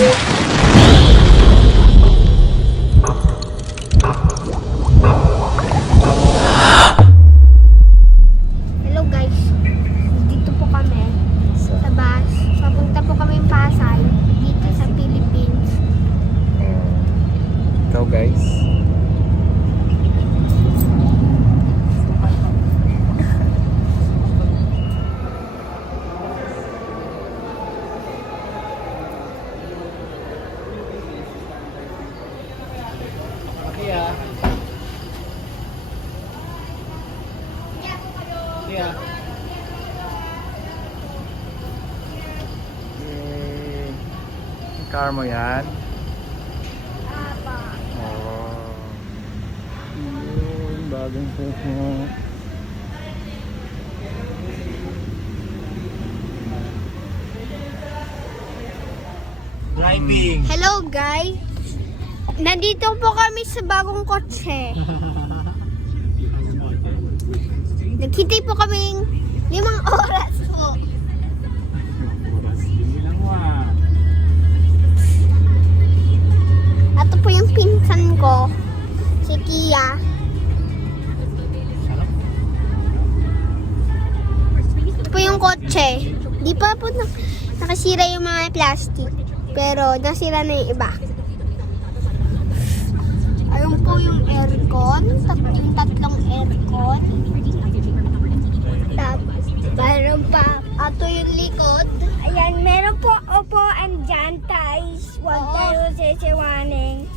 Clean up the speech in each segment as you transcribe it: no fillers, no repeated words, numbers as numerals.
Hello guys, dito po kami sa bus. Papunta po kami Pasay, dito sa Philippines. Ikaw guys. Yeah. Yeah. Car mo yan? Apa. Oh. Yun, bagong puso. Driving. Hello guys, nandito po kami sa bagong kotse. Naghintay po kaming 5 oras po. Ito po yung pinsan ko, si Kia. Ito po yung kotse. Di pa po nakasira yung mga plastic. Pero nasira na yung iba. Ayun po yung aircon. Yung tatlong aircon. Meron pa. Ato yung likod. Ayan, meron po upuan dyan, guys. Huwag Oo. tayo sisiwaning.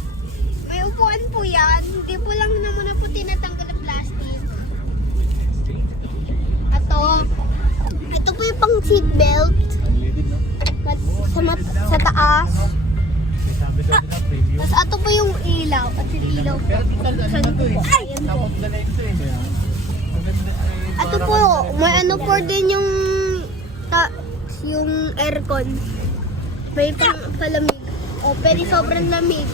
May upuan po yan. Hindi po lang naman na po tinatanggal ang plastic. Ito po yung pang seatbelt. Sa taas. Tapos ito po yung ilaw. At yung ilaw po. Pero ito eh. Ayan po. Tapos na ito eh. Maganda eh. Ito po, may ano po din yung aircon. May palamig. O, pero sobrang lamig.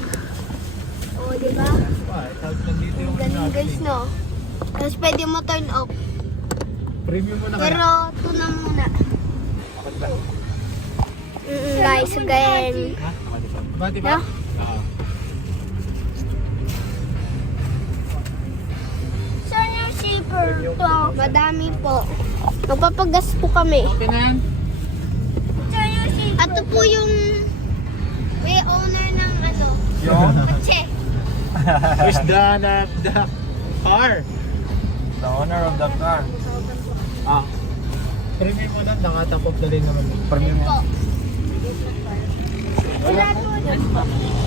O, diba? Tapos nandito yung Ganun guys, no? Tapos pwede mo turn off. premium mo na kaya. Pero, ito na muna. Bakit ba? Guys, again. Ha? Ba, diba? Yeah. Oo. Saan yung zipper to? Madami po. Magpapagas po kami. Okay na yan? Saan yung zipper? Ito po yung may owner ng ano, Yung? kotse. Who's the car? The owner of the car. Ah. Premium mo na, nakatapos na rin naman. Premium Po. Wala pa.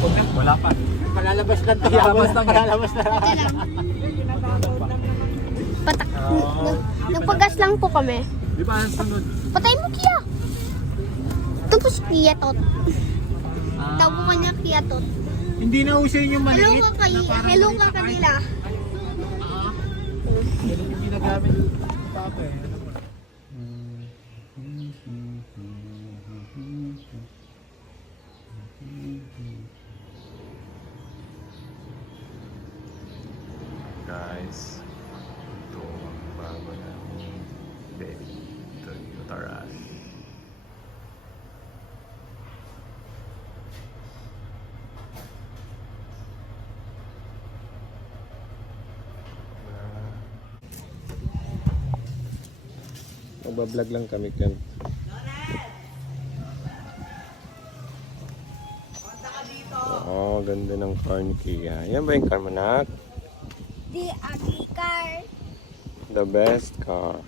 Huwag na. Wala pa. Palalabas na tayo. Palalabas na. Palalabas na. Ito lang. Nagpagas lang po kami. Di ba ang sunod? Patay mo, Kia. Ito po si Kia Tot. Tawag ko niya Kia Tot. Hindi na uso yun yung Hello maliit. ka kay, hello ka kanila. Ganun yung ginagamit yung papa eh. Guys, ito ang bago namin baby Toyota Rush. Magbablog lang kami kan. Oo, ganda ng car ni Kia. Yan ba yung car mo, nak? The ugly car. The best car.